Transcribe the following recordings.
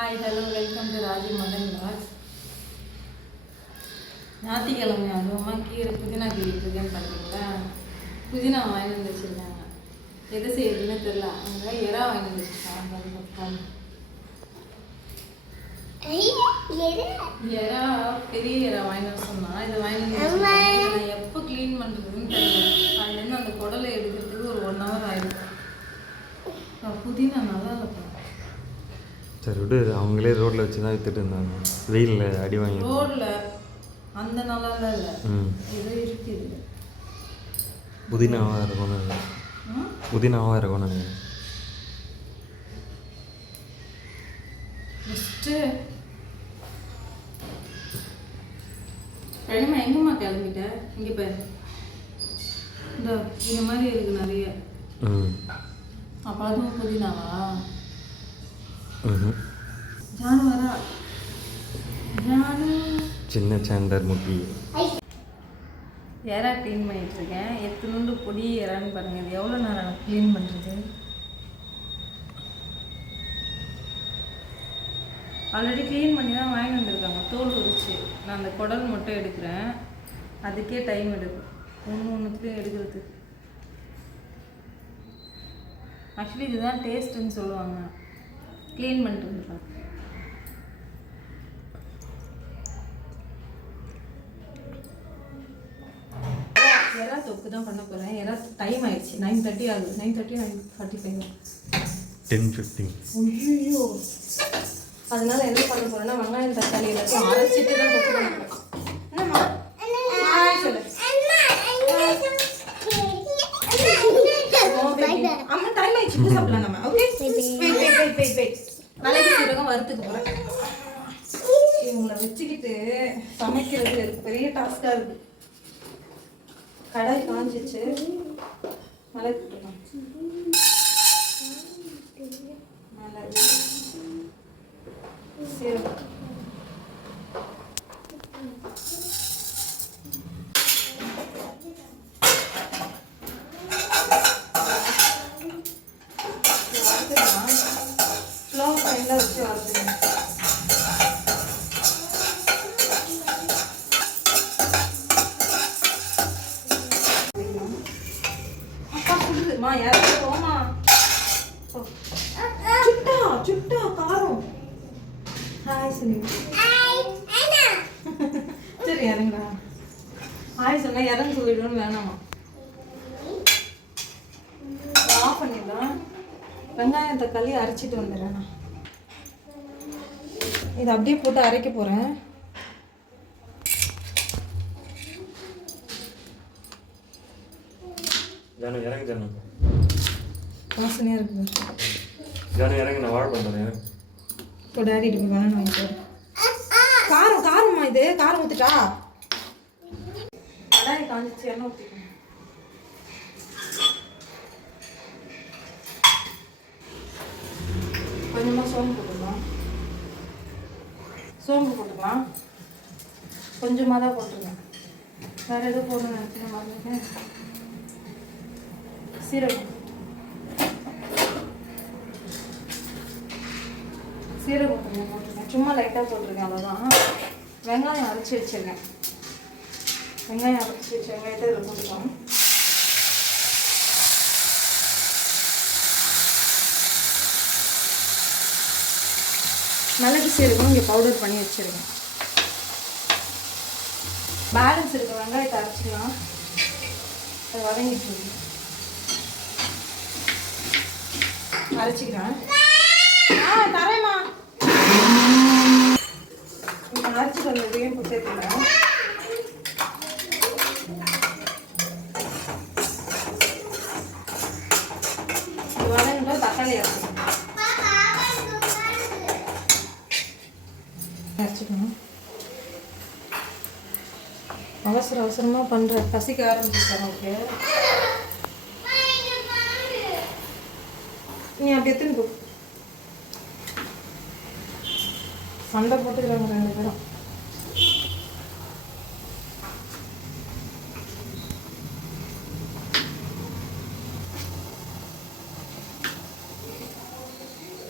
Hi hello welcome to Raji Madan lots. ஞாயிற்றுக்கிழமை அதுவுமா கீரை புதினா கீரை இருக்குதுன்னு பார்த்தீங்களா? புதினா வாங்கி வந்து வச்சுருக்காங்க. எதை செய்யறதுன்னு தெரில. அவங்க இறா வாங்கி வந்து வச்சுருக்காங்க. இறா பெரிய இறா வாங்கி வர சொன்னால் இதை வாங்கி வந்து நான் எப்போ க்ளீன் பண்ணுறதுன்னு தெரியல. அதுலேருந்து அந்த குடலை எடுக்கிறதுக்கு ஒரு 1 hour ஆகிடும். புதினா நல்லா இருக்கும். சரி விடு, அவங்களே ரோட்டில் வச்சு தான் விற்றுட்டு இருந்தாங்க. வெயிலில் அடி வாங்கி ரோட்டில் அந்த நாளாக இல்லை. ஏதோ இருக்குது. புதினாவாக இருக்கணும். புதினாவாக இருக்கணும். ஃபஸ்ட்டு ரெண்டுமா எங்கம்மா கிளம்பிட்ட? இங்கே பாரு, இந்த மாதிரி இருக்குது நிறைய. அப்போ அதுவும் புதினாவா? ஜானு வரா. ஜானு சின்ன சாண்டர் முட்டி இறா க்ளீன் பண்ணிகிட்ருக்கேன். எத்தனோண்டு பொடி இறான்னு பாருங்கள். இது எவ்வளோ நேரம் க்ளீன் பண்ணுறது? ஆல்ரெடி க்ளீன் பண்ணி தான் வாங்கி வந்திருக்காங்க. தோல் உரிச்சு நான் அந்த குடல் மட்டும் எடுக்கிறேன். அதுக்கே டைம் எடுக்கும் ஒன்றுத்துலேயும் எடுக்கிறதுக்கு. ஆக்சுவலி இதுதான் டேஸ்ட்டுன்னு சொல்லுவாங்க. க்ளீன் பண்ணிட்டு வந்துருக்காங்க. எறா தொக்கு தான் பண்ண போகிறேன். எறா டைம் ஆயிடுச்சு. 9:30 ஆகுது. 9:30 9:45 10:15. ஐயோ, அதனால என்ன பண்ண போகிறேன்னா வெங்காயம் தக்காளி எல்லாத்தையும் அரைச்சிட்டு தான் தொக்கு பண்ண போகிறேன். என்னம்மா சொல்லு. அம்மா டைம் ஆயிடுச்சு. சாப்பிடலாம் நம்ம. Okay, wait. மிளகு சீரகம் வறுத்துக்க போகிறேன். இவங்களை வச்சுக்கிட்டு சமைக்கிறது பெரிய டாஸ்காக இருக்குது. கடாய் காஞ்சிச்சு. மிளகு போட்டுக்கலாம். மிளகு சீரகம் ஸ்லோ ஃப்ளேமில் வச்சு வறுத்துக்கணும். அப்பா சுடுதுமா, இறந்து போமா. சுட்டா காரம். ஹாய் சொல்லி. சரி இறங்குடா. ஹாய் சொன்னா இறங்க சொல்லிடுவோன்னு வேணாமா. ஆஃப் பண்ணிடலாம். வெங்காயம் தக்காளி அரைச்சிட்டு வந்துடுறேன். நான் இதை அப்படியே போட்டு அரைக்க போகிறேன். ஜானு இறங்கு. ஜானு வாசனையாக இருக்குது. ஜானு இறங்கு, நான் வாழ பண்ணுறேன். இப்போ டேடிட்டு போய் வேணாம் வாங்கிட்டு காரமா இது. காரம் ஊற்றுட்டா. கடாய் காஞ்சிச்சு. எண்ணெய் ஊற்றிக்கணும். கொஞ்சமாக சோம்பு போட்டுக்கலாம். கொஞ்சமாக தான் போட்டுருங்க. வேறு எதுவும் போடணும்னு நினச்சேன், மறந்துட்டேன். சீரகம் போட்டுருக்கேன். சும்மா லைட்டாக போட்டிருக்கேன், அவ்வளோதான். வெங்காயம் அரைச்சி வச்சுருக்கேன். வெங்காயத்தை இதில் போட்டுக்கலாம். மிளகு சீரகம் இங்கே பவுடர் பண்ணி வச்சுருக்கேன். பேலன்ஸ் இருக்க வெங்காயத்தை அரைச்சிக்கலாம். அது வதங்கிட்டு அரைச்சிக்கிறேன். தரேம்மா. இப்போ அரைச்சி வந்ததையும் இப்போ சேர்த்துக்கிறேன். வதங்கிட்டா தக்காளி அரைச்சிக்கணும். அவசரமாக பண்ணுறேன். பசிக்க ஆரம்பிச்சிட்டேன். ஓகே, நீ அப்படி எத்தனை போ. சண்டை போட்டுக்கிறாங்க 2 பேரும்.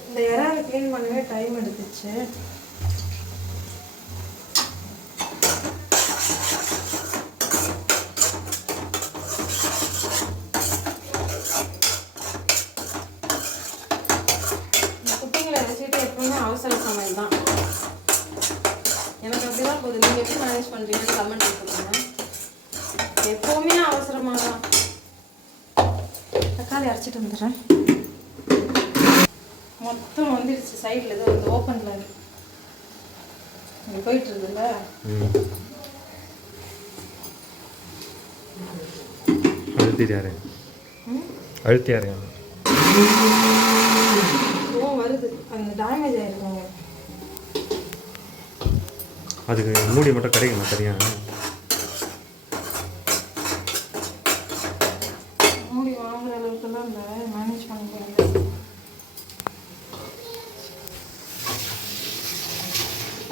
இந்த இறாவை க்ளீன் பண்ணவே டைம் டைம் எடுத்துச்சு. குட்டிங்களை வச்சுட்டு எப்பவுமே அவசர சமையல் தான். எனக்கு அப்படிதான் போகுது. நீங்கள் எப்படி மேனேஜ் பண்ணுறீங்கன்னு கமெண்ட் கொடுங்க. எப்போவுமே அவசரமாக தான். தக்காளி அரைச்சிட்டு வந்துடுறேன். மொத்தம் வந்துடுச்சு. சைடில் ஏதோ வந்து ஓப்பனில் இருக்கு. இங்கே போயிட்டு இருக்குல்ல. அழுத்தியாரு அழுத்தியாரு வருது. அந்த டேமேஜ் ஆயிருக்காங்க. அதுக்கு மூடி மட்டும் கிடைக்குமா சரியா? மூடி வாங்குற அளவுக்குலாம் இல்லை. மேனேஜ் பண்ணிக்க வேண்டியது.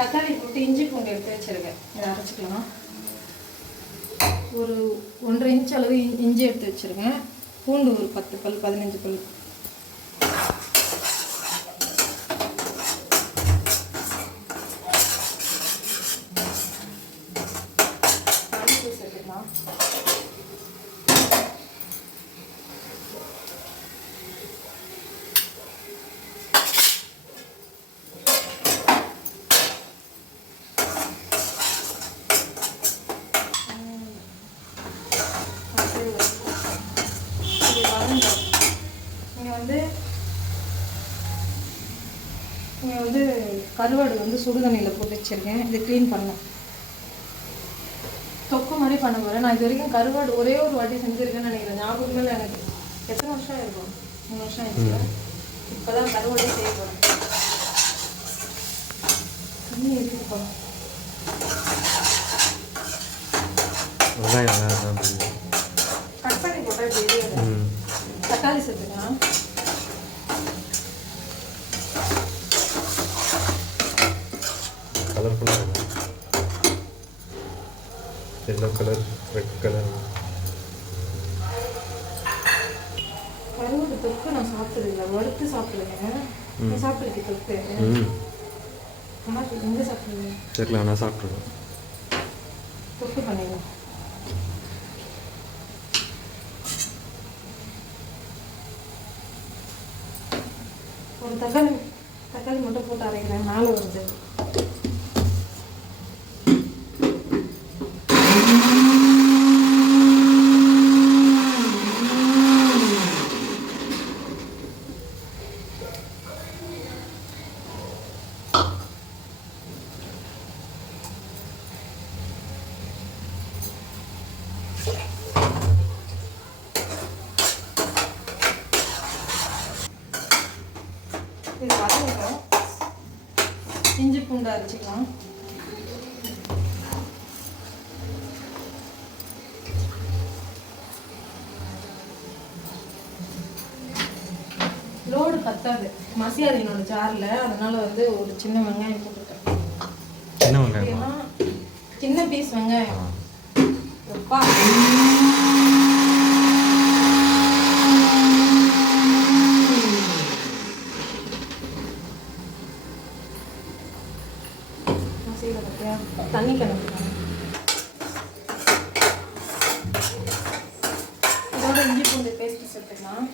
தக்காளி போட்டு இஞ்சி பூண்டு எடுத்து வச்சுருக்கேன். இதை அரைச்சிக்கலாம். ஒரு 1.5 இன்ச் அளவு இஞ்சி எடுத்து வச்சுருக்கேன். பூண்டு ஒரு 10 பல் 15 பல். இங்கே வந்து கருவாடு வந்து சுடுதண்ணியில் போட்டு வச்சுருக்கேன். இது க்ளீன் பண்ணேன். தொக்கு மாதிரி பண்ண போகிறேன். நான் இது வரைக்கும் கருவாடு ஒரே ஒரு வாட்டி செஞ்சுருக்கேன்னு நினைக்கிறேன். ஞாபகமே இல்லை எனக்கு. எத்தனை வருஷம் இருக்கும்? 3 வருஷம் ஆயிடுச்சு. இப்போ தான் கருவாடே செய்ய போகிறேன். இன்னும் இருக்குப்பா. கட் பண்ணி போட்டால் தெரியாது. தக்காளி சேர்த்துக்கலாம். கலர்ஃபுல்லாக இருக்கும். Yellow colour, red colour. கருவாடு தொக்கு நான் சாப்பிட்டதில்லை. வறுத்து சாப்பிடுவேன். நீ சாப்பிட்ருக்கேன் தொக்கு? எங்கே சாப்பிடுவேன் தெரியல. நான் சாப்பிட்ருவேன். தொக்கு பண்ணிடுவேன். ஒரு தக்காளி மட்டும் போட்டு அரைக்கிறேன். மேலே வருது. இது வதங்கட்டும். இஞ்சி பூண்டு அரைச்சிக்கலாம். லோடு பத்தாது. மசியாது என்னோட ஜாரில். அதனால வந்து ஒரு சின்ன வெங்காயம் போட்டுட்டேன். சின்ன வெங்காயம், சின்ன பீஸ் வெங்காயம். எப்பா தண்ணி கிளம்புறேன். இதோட இஞ்சி பூண்டு பேஸ்ட் சேர்த்துக்கலாம்.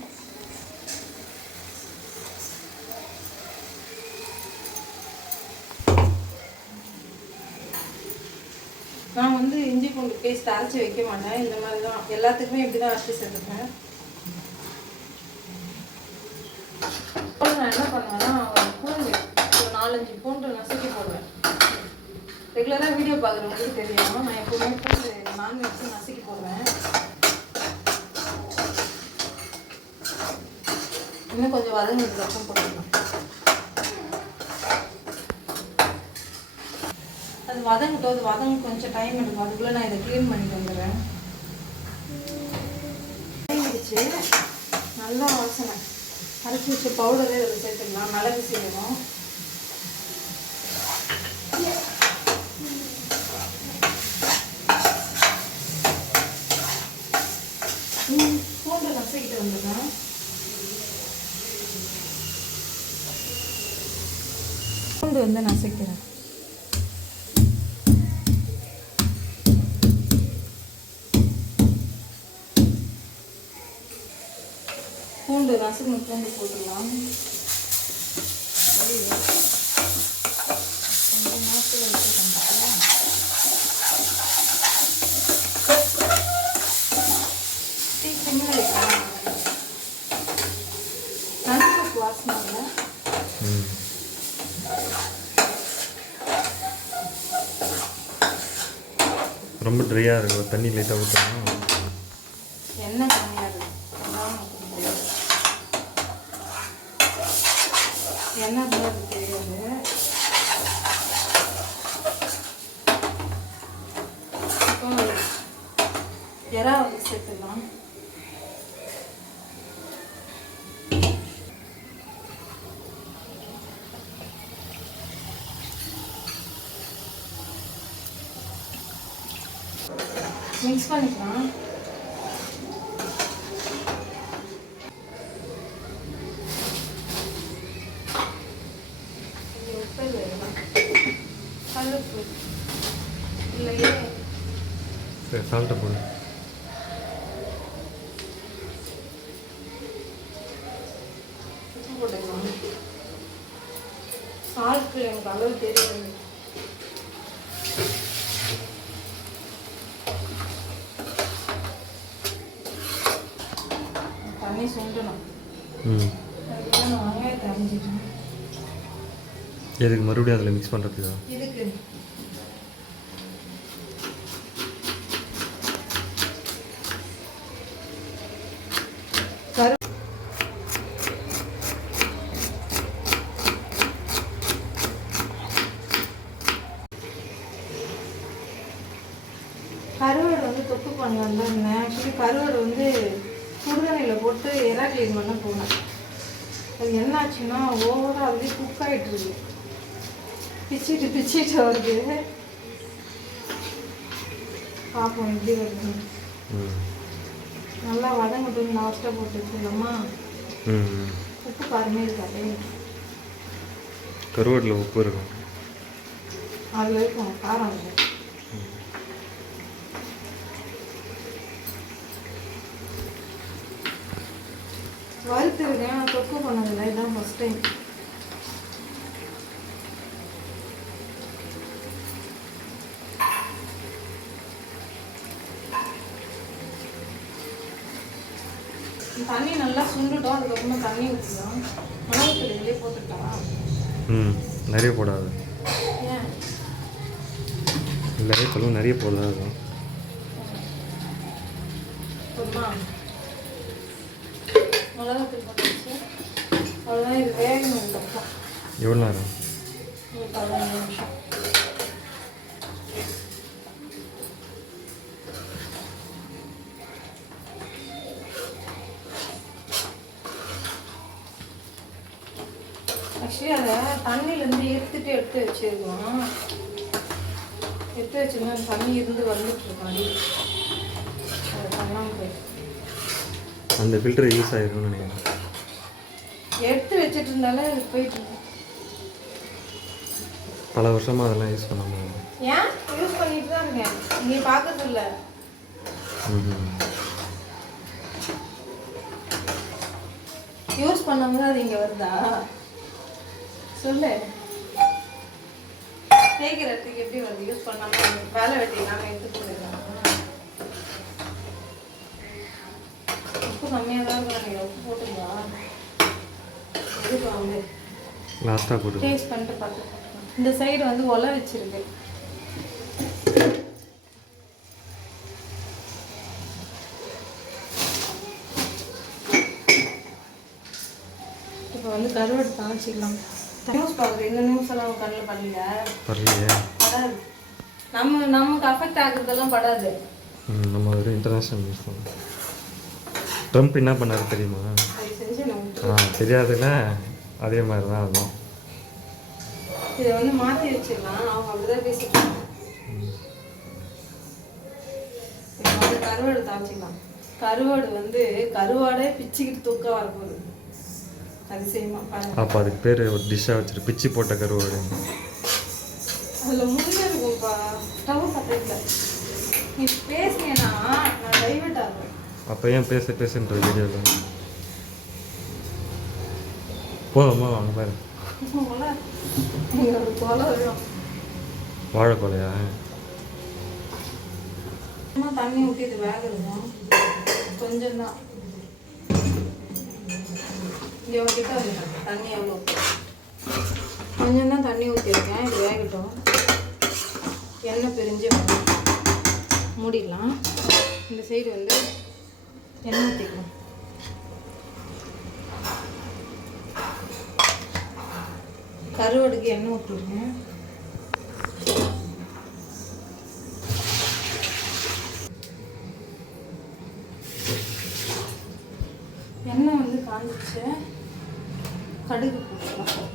நான் வந்து இஞ்சி பூண்டு பேஸ்ட் அரைச்சி வைக்க மாட்டேன். இந்த மாதிரி தான் எல்லாத்துக்குமே இப்படி தான் அரைச்சி சேர்த்துப்பேன். நான் என்ன பண்ணுவேன்னா பூண்டு ஒரு 4-5 பூண்டு நசுக்கி போடுவேன். ரெகுலராக வீடியோ பார்க்குறவங்களுக்கு தெரியும். நான் எப்போவுமே பூண்டு நான்வெஜ் நசுக்கி போடுவேன். இன்னும் கொஞ்சம் வதங்கினதுக்கப்புறம் போட்டுக்கலாம். அது வதங்க கொஞ்சம் டைம் எடுக்கும். அதுக்குள்ளே நான் இதை க்ளீன் பண்ணிட்டு வந்துடுறேன். வதங்கிடுச்சு. நல்லா வாசனை. அரைச்சி வச்ச பவுடரே இதில் சேர்த்துக்கலாம். மிளகு சீரகம், பூண்டு நசுக்கிட்டு வந்துடுறேன். வந்து நசுக்கிறேன். பூண்டு நசுக்கு பூண்டு போட்டுடலாம். கொஞ்சம் நேரத்தில் வச்சுக்கலாம். டீ சிம்மில் வைக்கலாம். நசுக்கு வாசனை இல்லை. ரொம்ப ட்ரையாக இருக்கும். தண்ணி லைட்டாக ஊற்றணும். எண்ணெய் கம்மியாக இருக்கும். எண்ணெய் கூட அது தெரியாது. இப்போ எறா வந்து சேர்த்துக்கலாம். மிக்ஸ் பண்ணிக்கலாம். உப்பு கருப்பு இல்லையே. சரி, சால்ட்டை போடு. உப்பு போட்டுக்கலாம். சால்ட்டு எனக்கு அளவு தெரியாது. தண்ணி சுண்டணும். அதுக்கு நான் வெங்காயத்தை அரைஞ்சிட்டேன். எதுக்கு மறுபடியும் அதில் மிக்ஸ் பண்ணுறதுக்கா? இதுக்கு கருவாடு வந்து தொக்கு பண்ணலாம் தான் இருந்தேன். ஆக்சுவலி கருவாடு வந்து சுடுதண்ணியில் போட்டு எறா க்ளீன் பண்ண போனேன். அது என்ன ஆச்சுன்னா ஓவராக அதுலேயே குக் ஆகிட்டுருக்கு. பிச்சிட்டு வருது. பார்ப்போம் எப்படி வருது. நல்லா வதங்கட்டும். லாஸ்ட்டாக போட்டு வச்சுக்கலாமா? உப்பு காரமே இருக்காது. கருவாட்டில் உப்பு இருக்கும். அதில் இருக்கும் காரம் இல்லை. வறுத்துருக்கேன். தொக்கு பண்ணதில்லை. இதுதான் ஃபஸ்ட் டைம். தண்ணி நல்லா சுண்டுட்டோம். அதுக்கப்புறமா தண்ணி ஊற்றிக்கலாம். மிளகுத்தூள் இதுலேயே போட்டுக்கலாம். நிறைய போடாது. ஏன் இல்லை, சொல்லுங்க, நிறைய போடாது. போதுமா? மிளகுத்தூள் போட்டுச்சு. அவ்வளோதான். இது வேகணும். இதுக்கப்புறம் எவ்வளோ நேரம்? ஒரு 15 நிமிஷம். ஆக்சுவலி அதை தண்ணியிலேருந்து எடுத்து வச்சுருக்கோம். எடுத்து வச்சுருந்தா தண்ணி இருந்து வந்துட்டுருக்கோம். அது பண்ணாமல் போயிடுச்சு. அந்த ஃபில்டர் யூஸ் ஆகிருக்கும்னு நினைக்கிறேன். எடுத்து வச்சுட்டு இருந்தாலே அது போயிட்டு இருக்கு. பல வருஷமாக அதெல்லாம் யூஸ் பண்ணாமல். ஏன் யூஸ் பண்ணிட்டு தான் இருக்கேன். நீ பார்க்கறது இல்லை. யூஸ் பண்ணாமல் அது இங்கே வருதா? சொல்லு. தேய்க்கிற இடத்துக்கு எப்படி வருது? யூஸ் பண்ணாமல் வேலை வெட்டி நாங்கள் எடுத்து போடுறோம். உப்பு கம்மியாக தான் இருக்கும். நீங்கள் உப்பு போட்டுங்களா? இதுக்கு வந்து லாஸ்ட்டாக போட்டு டேஸ்ட் பண்ணிட்டு பார்த்து. இந்த சைடு வந்து ஒலை வச்சிருக்கு. இப்போ வந்து கருவாடு தாளிச்சிக்கலாம். நியூஸ் பார்க்குறது. இந்த நியூஸ் எல்லாம் கண்ணில் பண்ணல. பரலையே. படாது. நமக்கு அஃபெக்ட் ஆகுறதெல்லாம் படாது. நம்ம ஒரு இன்டர்நேஷ்னல் நியூஸ் பண்ணோம். ட்ரம்ப் என்ன பண்ணாரு தெரியுமா? தெரியாதுல்ல. அதே மாதிரி தான் அதுவும். இதை வந்து மாற்றி வச்சிடலாம். அவங்க அப்படிதான் பேசிக்கலாம். இப்போ வந்து கருவாடு தாளிச்சிக்கலாம். கருவாடு வந்து கருவாடே பிச்சுக்கிட்டு தூக்க வரப்போகுது. அதிசயமா பாருங்க. அப்போ அதுக்கு பேர் ஒரு டிஷ்ஷாக வச்சுரு, பிச்சு போட்ட கருவாடு. அதில் முள்ளு இருக்கும்ப்பா, ஸ்டவ் பக்கத்தில். நீ பேசுனேன்னா நான் டைவர்ட் ஆகும். அப்போ ஏன் பேசுன்ற வீடியோவில் போதுமா? வாங்க பாரு, ஒரு கொலை வரும். வாழை கொலையா? தண்ணி ஊற்றி இது வேக இருக்கும் கொஞ்சம் தான். இங்கே கிட்ட வந்துட்டேன். தண்ணி எவ்வளோ? கொஞ்சம் தான் தண்ணி ஊற்றிருக்கேன். இது வேகட்டும். எண்ணெய் பிரிஞ்சு வரும். மூடிடலாம். இந்த சைடு வந்து எண்ணெய் ஊற்றிக்கலாம். கருவாடுக்கு எண்ணெய் ஊற்றிருக்கேன். எண்ணெய் வந்து காஞ்சிச்சு. கடுகு போட்டுக்கலாம்.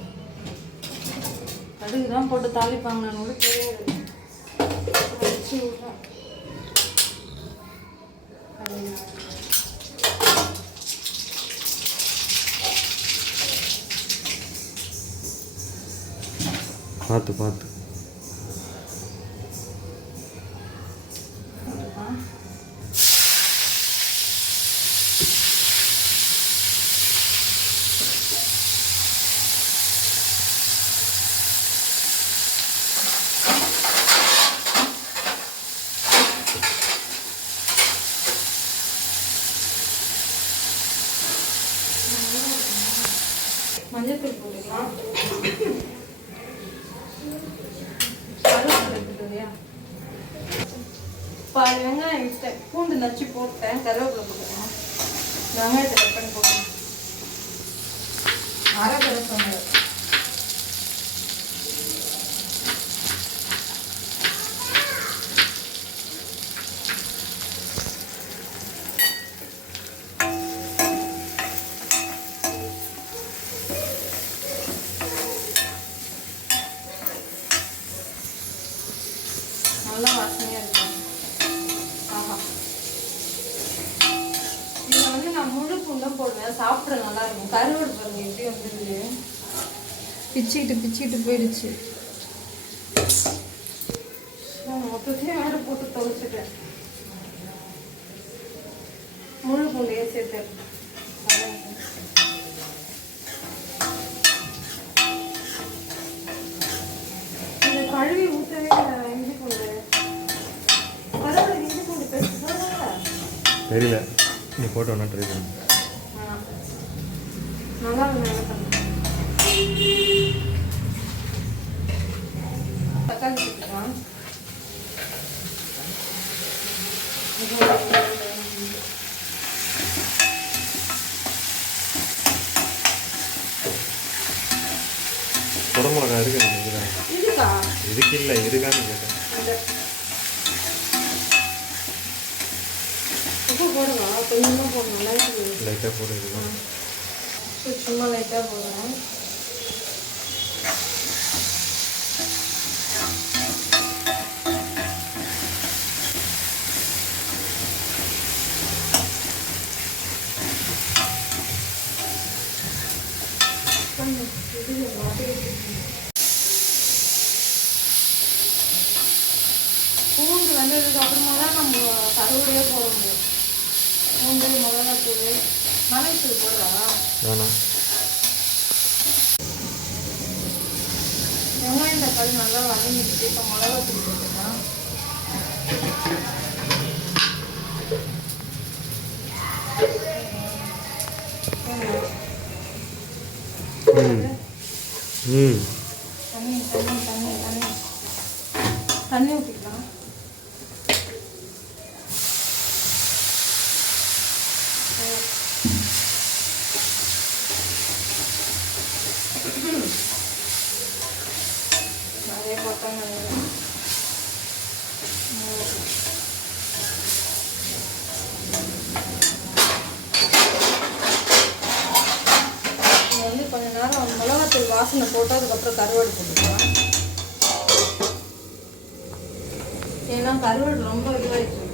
கடுகு தான் போட்டு தாளிப்பாங்கன்னு கூட தெரியாது. வச்சு விட்றேன். பார்த்து பார்த்து மஞ்சள் தூள் போட்டுக்கலாம். பாதி வெங்காயம் விட்டேன், பூண்டு நச்சு போட்டேன், கருவேப்பிலை போட்டுக்கணும். வெங்காயத்தை கட் பண்ணி போட்டேன். அரை கருவேப்பிலை. நல்லா வாசனையாக இருக்கும். ஆஹா, இதில் வந்து நான் முழு பூண்டும் போடுவேன், சாப்பிட நல்லா இருக்கும். கருவாடு பாருங்க எப்படி வந்துருக்கு, பிச்சுக்கிட்டு போயிடுச்சு. மொத்தத்தையும் வேறு போட்டு துவைச்சிட்டேன். முழு பூண்டையே சேர்த்து இந்த கழுவி ஊற்றவே இஞ்சி பூண்டு. பரவாயில்ல, இஞ்சி பூண்டு பேஸ்ட் தெரியல, நீ போட்டு ஒன்றா ட்ரை பண்ணு. நல்லா இருக்கும். தக்காளி சேர்த்துக்கலாம். குடமிளகா இருக்கு நினைக்கிறேன். இருக்கா? இதுக்கு இல்லை, இருக்கான்னு கேட்டேன். உப்பு போடுவா, கொஞ்சமாக போடணும். லைட்டாக போட்டு இருக்கோம். சும்மா லைட்டாக போடுறேன். பூண்டு வந்ததுக்கு அப்புறமா தான் நம்ம கருவடையே போட முடியும். பூண்டு, மிளகாத்தூள், மலைத்தூள் போடுறா வேணாம். வெங்காயம் தக்காளி நல்லா வதங்கிட்டு இப்போ மிளகாத்தூள் போட்டுக்கலாம். தண்ணி ஊற்றிக்கலாம். நிறைய கொத்தமல்லி. வந்து கொஞ்ச நேரம் மிளகாத்தூள் வாசனை போட்டு அதுக்கப்புறம் கருவாடு போட்டுக்கலாம். ஏன்னா கருவாடு ரொம்ப இதுவாகிடுச்சு.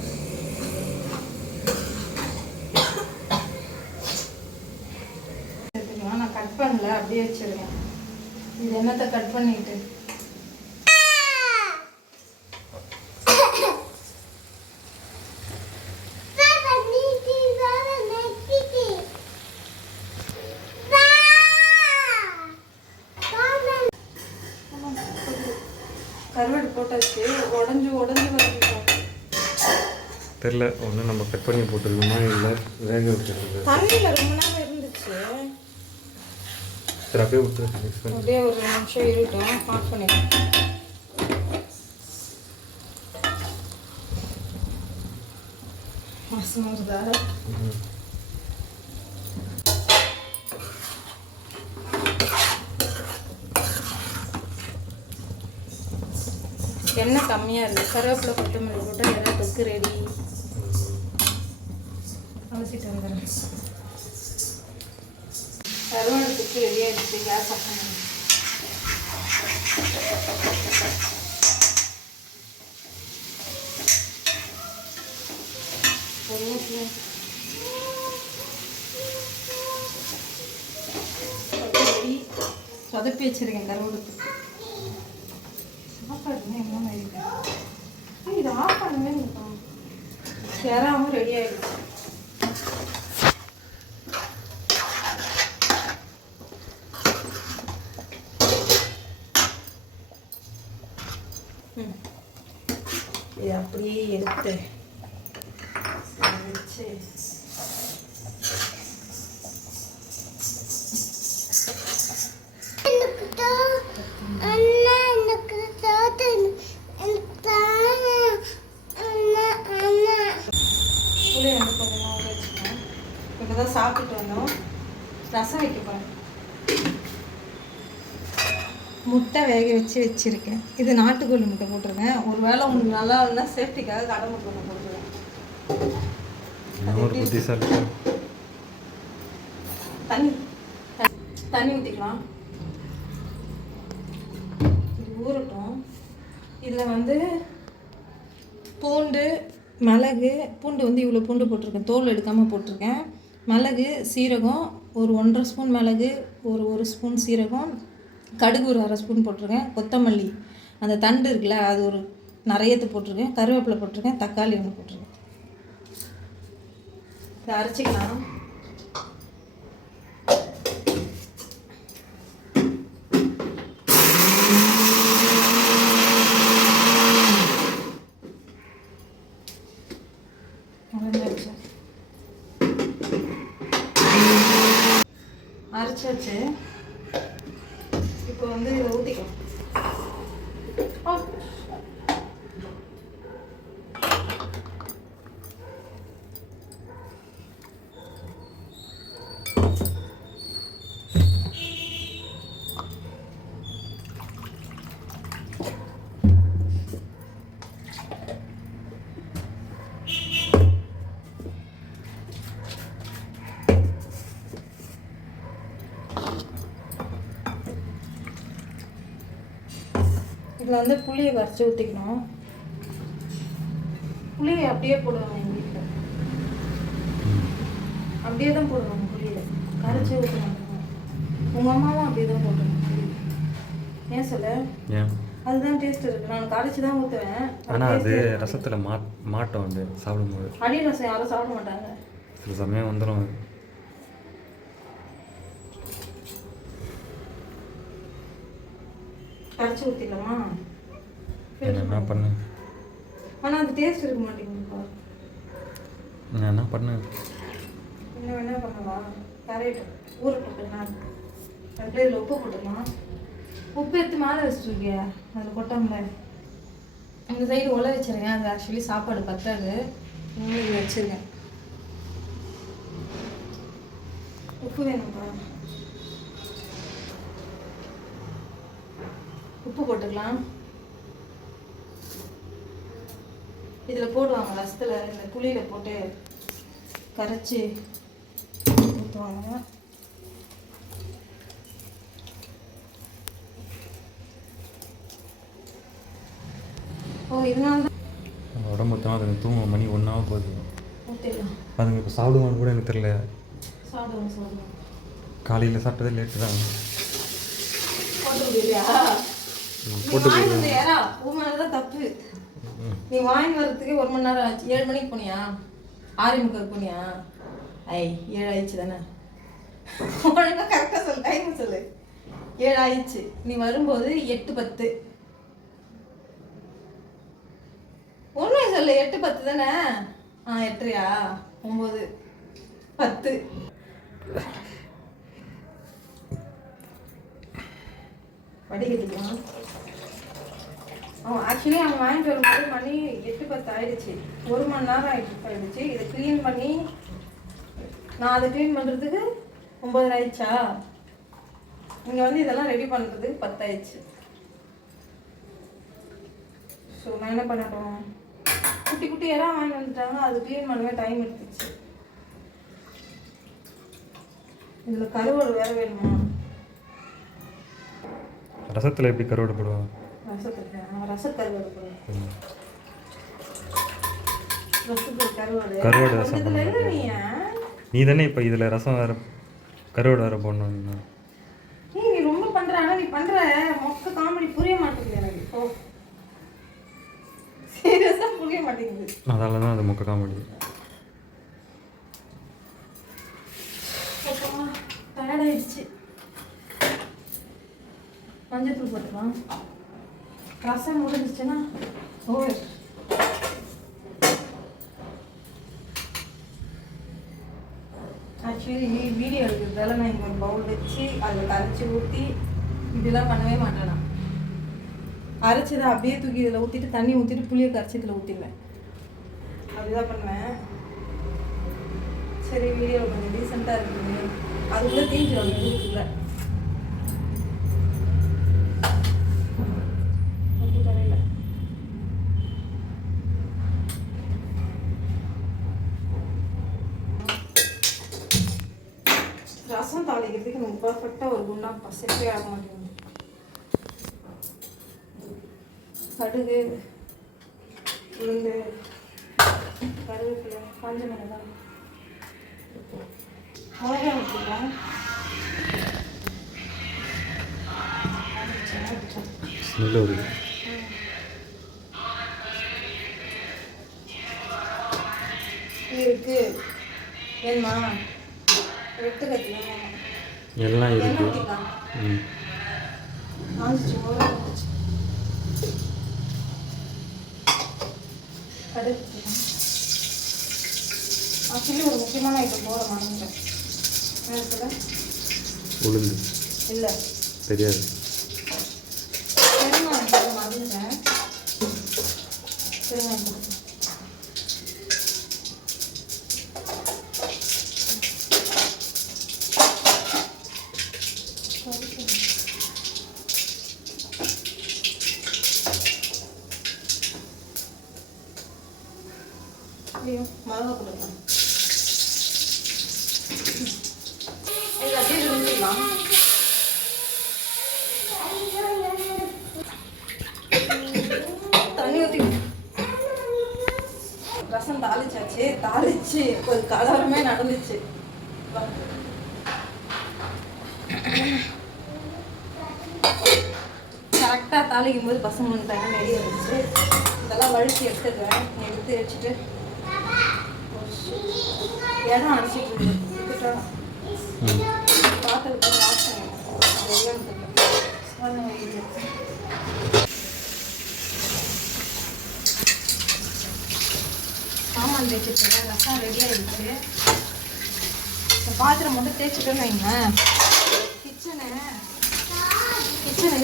நான் கட் அப்படியே வச்சிருக்கேன். இது என்னத்தை கட் பண்ணிட்டு கருவாடு போட்டாச்சு. உடஞ்சி வருது. தெரில ஒன்று நம்ம கட் பண்ணி போட்டுருக்கோமா இல்லை வேக விட்டுருக்கு. தண்ணியில் ரொம்ப நேரம் இருந்துச்சு. சரி அப்படியே விட்டுருக்கு. மிக்ஸ் பண்ணி அப்படியே ஒரு 2 நிமிஷம் இருக்கட்டும். ஆஃப் பண்ணிடுறேன். வாசனை வருதா? எண்ணெய் கம்மியாக இருக்குது. கருவேப்பிலை கொத்தமல்லி போட்டால் எண்ணெய் தொக்கு ரெடி. அலசிட்டு வந்துடுறேன். கருவாடு தொக்கு ரெடி ஆகிடுச்சு. கேஸ் ஆஃப் பண்ணி சொதப்பி வச்சிருக்கேன் கருவாடு தொக்கு. சாப்பாடுன்னா என்ன மாதிரி இருக்கு. இது ஆஃப் பண்ணவே இருக்கும். சேராமல் ரெடி ஆகிடுச்சு. இது அப்படியே எடுத்து வச்சு புளி வந்து கொஞ்சமாக வச்சுக்கணும். இப்போ தான் சாப்பிட்டு வந்தோம். ரசம் வைக்க போகிறேன். முட்டை வேக வச்சுருக்கேன். இது நாட்டுக்கோழி முட்டை போட்டிருக்கேன். ஒரு வேளை உங்களுக்கு நல்லா இருந்தால் சேஃப்டிக்காக கடை முட்டை ஒன்று போட்டுருவேன். தண்ணி ஊற்றிக்கலாம். இது ஊறட்டும். இதில் வந்து பூண்டு மிளகு, பூண்டு வந்து இவ்வளோ பூண்டு போட்டிருக்கேன். தோல் எடுக்காமல் போட்டிருக்கேன். மிளகு சீரகம் ஒரு 1.5 ஸ்பூன் மிளகு, ஒரு ஸ்பூன் சீரகம், கடுகு ஒரு 1/2 ஸ்பூன் போட்டிருக்கேன். கொத்தமல்லி அந்த தண்டு இருக்குல்ல அது ஒரு நிறையத்து போட்டிருக்கேன். கருவேப்பிலை போட்டிருக்கேன். தக்காளி ஒன்று போட்டிருக்கேன். இதை அரைச்சிக்கலாம். அரைச்சாச்சு. இப்போ வந்து இதை ஊற்றிக்கலாம். இதில் வந்து புளியை கரைச்சி ஊற்றிக்கணும். புளியை அப்படியே போடுவாங்க எங்கள் வீட்டில். அப்படியே தான் போடுவாங்க புளியை. கரைச்சி ஊற்ற மாட்டாங்க. உங்கள் அம்மாவும் அப்படியே தான் போடுவாங்க புளி. ஏன் சொல்ல? அதுதான் டேஸ்ட் இருக்குது. நான் கரைச்சி தான் ஊற்றுவேன். ஆனால் அது ரசத்தில் மாட்டோம். வந்து சாப்பிடும்போது அடி ரசம் யாரும் சாப்பிட மாட்டாங்க. சில சமயம் வந்துடும். கரைச்சி ஊற்றிடலாமா? என்ன பண்ணு. ஆனால் அது டேஸ்ட் இருக்க மாட்டேங்குதுப்பா. நான் என்ன பண்ணேன்? இன்னும் என்ன பண்ணவா? கரையிட்டு ஊற போட்டுக்கலாம். அதுக்குள்ளே இதில் உப்பு போட்டுக்கலாம். உப்பு எடுத்து மேலே வச்சுருக்கியா? அதில் கொட்டாமல இந்த சைடு உள்ள வச்சுருக்கேன். அது ஆக்சுவலி சாப்பாடு பத்தாது. இதில் வச்சுருக்கேன். உப்பு வேணும்ப்பா. உப்பு போட்டுக்கலாம். இதில் போடுவாங்க ரசத்தில். இந்த புளியில் போட்டு கரைச்சி ஊற்றுவாங்க. ஓ இதனால தான் உடம்பு தான் அதுங்க தூங்க மணி 1 போகுது. ஊற்றிடலாம். அதுங்க இப்போ சாப்பிடுவான்னு கூட எனக்கு தெரியல. சாப்பிடுவோம். காலையில் சாப்பிட்டதே லேட்டு தான். போட்டு விடுறியா? நீ வாங்கி வந்து ஏறா உன் மேலதான் தப்பு. நீ வாங்கி வர்றதுக்கு 1 மணி நேரம் ஆச்சு. 7 மணிக்கு போனியா? 6:45 போனியா? 7 ஆயிடுச்சு தானே? ஒழுங்கா கரெக்டாக சொல்லு, டைம் சொல்லு. 7 ஆயிடுச்சு. நீ வரும்போது 8:10. ஒன்றுமே சொல்லு. 8:10 தானே? 8:30யா? 9:10. படிக்கிறதுக்கலாம் ஆக்சுவலி அவங்க வாங்கிட்டு வரும்போது மணி 8:10 ஆயிடுச்சு. 1 மணி நேரம் ஆயிடுச்சு. இதை க்ளீன் பண்ணி நான் அதை க்ளீன் பண்ணுறதுக்கு 9 ஆயிடுச்சா? இங்கே வந்து இதெல்லாம் ரெடி பண்ணுறதுக்கு 10 ஆயிடுச்சு. ஸோ நான் என்ன பண்ணட்டும், குட்டி குட்டி எல்லாம் வாங்கி வந்துட்டாங்க, அது க்ளீன் பண்ணவே டைம் எடுத்துச்சு. இதில் கருவாடு வேற வேணுமா? ரசத்தில் எப்படி கருவாடு போடுவாங்க? ரசக்கருவாடு போடுவேன். கருவாடு ரசம் நீ தானே இப்போ இதில் ரசம் வேறு கருவாடு வேறு போடணும். நீ ரொம்ப பண்ணுற, ஆனால் நீ பண்ணுற மொக்க காமெடி புரிய மாட்டேங்குது எனக்கு. இப்போ சீரியஸாக புரிய மாட்டேங்குது. அதனால தான் அது மொக்க காமெடி. டயர்டாயிடுச்சு. மஞ்சத்தூள் போட்டுக்கலாம். ரசம் முடிஞ்சிச்சுன்னா ஓவர். ஆக்சுவலி வீடியோ எடுக்கிறதால நான் இங்கே ஒரு பவுல் வச்சு அதில் கரைச்சி ஊற்றி இப்படிலாம் பண்ணவே மாட்டேன். நான் அரைச்சதை அப்படியே தூக்கி இதில் ஊற்றிட்டு தண்ணி ஊற்றிட்டு புளியை கரைச்சி இதில் ஊற்றிடுவேன். அப்படிதான் பண்ணுவேன். சரி வீடியோவில் கொஞ்சம் டீசெண்டாக இருக்குது. அதுக்குள்ளே தீஞ்சிடும் வீட்டுக்குள்ளே. ரசம் தாளிக்கிறதுக்கு நமக்கு பர்ஃபெக்டாக ஒரு குண்டா செட்டே ஆக மாட்டேங்குது. கடுகு, உளுந்து, கருவேப்பிலை, காஞ்ச மிளகாய், மிளகாய் வச்சுக்கலாம். ஸ்மெல் வருது. இருக்கு வேணுமா? வெட்டு கத்தி எல்லாம் இருக்கு. ஆக்சுவலி ஒரு முக்கியமான ஐட்டம் போட மறந்துட்டேன். உளுந்து இல்லை தெரியாது. பெருங்காயம் போட மறந்துட்டேன். பெருங்காயம் போட்டு மிளகா போட்டுக்கலாம். இது அப்படியே விழுந்துடலாம். தண்ணி ஊற்றி ரசம் தாளிச்சாச்சு. தாளிச்சு ஒரு கலருமே நடந்துச்சு. கரெக்டாக தாளிக்கும் போது பசங்க வந்துட்டாங்க, நெடி வந்துச்சு. இதெல்லாம் வழிச்சு எடுத்துக்கிறேன். எடுத்து வச்சுட்டு இடம் அடிச்சிட்டு இருக்கு. பாத்திரத்தை வாசனை சாமான் தேய்ச்சிட்டு ரசம் ரெடியாக இருக்கு. இந்த பாத்திரம் மட்டும் தேய்ச்சிட்டோன்னு வைங்க, கிச்சனை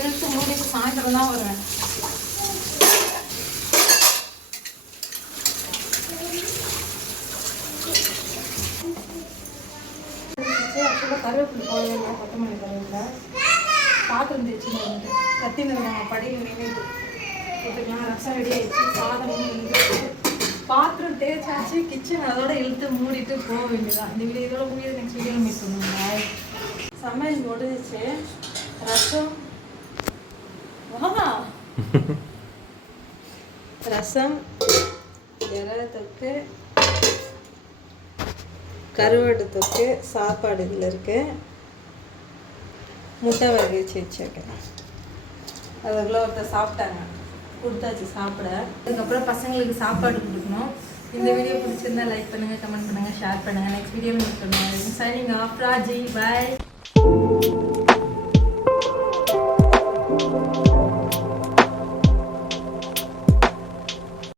இழுத்து மூடிட்டு சாயந்தரம் தான் வருவேன். கருவேப்பிலை போடவே இல்லை, கொத்தமல்லி கருவேப்பிலை. பாத்திரம் தேய்ச்சி கத்தின்னு நாங்கள் படியில் நின்றுட்டு போட்டுக்கலாம். ரசம் ரெடி ஆகிடுச்சு. சாதமும் இழுத்து பாத்திரம் தேய்ச்சாச்சு. கிச்சன் அதோட இழுத்து மூடிட்டு போக வேண்டியதான். இந்த வீடியோ இதோட முடியாது. நெக்ஸ்ட் வீடியோ மீட் பண்ணுவாங்க. சமையல் முடிஞ்சிச்சு. ரசம் ரசம், இறை தொக்கு, கருவாடு தொக்கு, சாப்பாடு இதில் இருக்குது. முட்டை வகை வச்சு வச்சுருக்கேன். அதுக்குள்ளே ஒருத்தர் சாப்பிட்டாங்க, கொடுத்தாச்சு சாப்பிட. அதுக்கப்புறம் பசங்களுக்கு சாப்பாடு கொடுக்கணும். இந்த வீடியோ பிடிச்சிருந்தா லைக் பண்ணுங்கள், கமெண்ட் பண்ணுங்கள், ஷேர் பண்ணுங்கள். நெக்ஸ்ட் வீடியோ மீட் பண்ணுங்கள். Signing off, Raji. பாய்.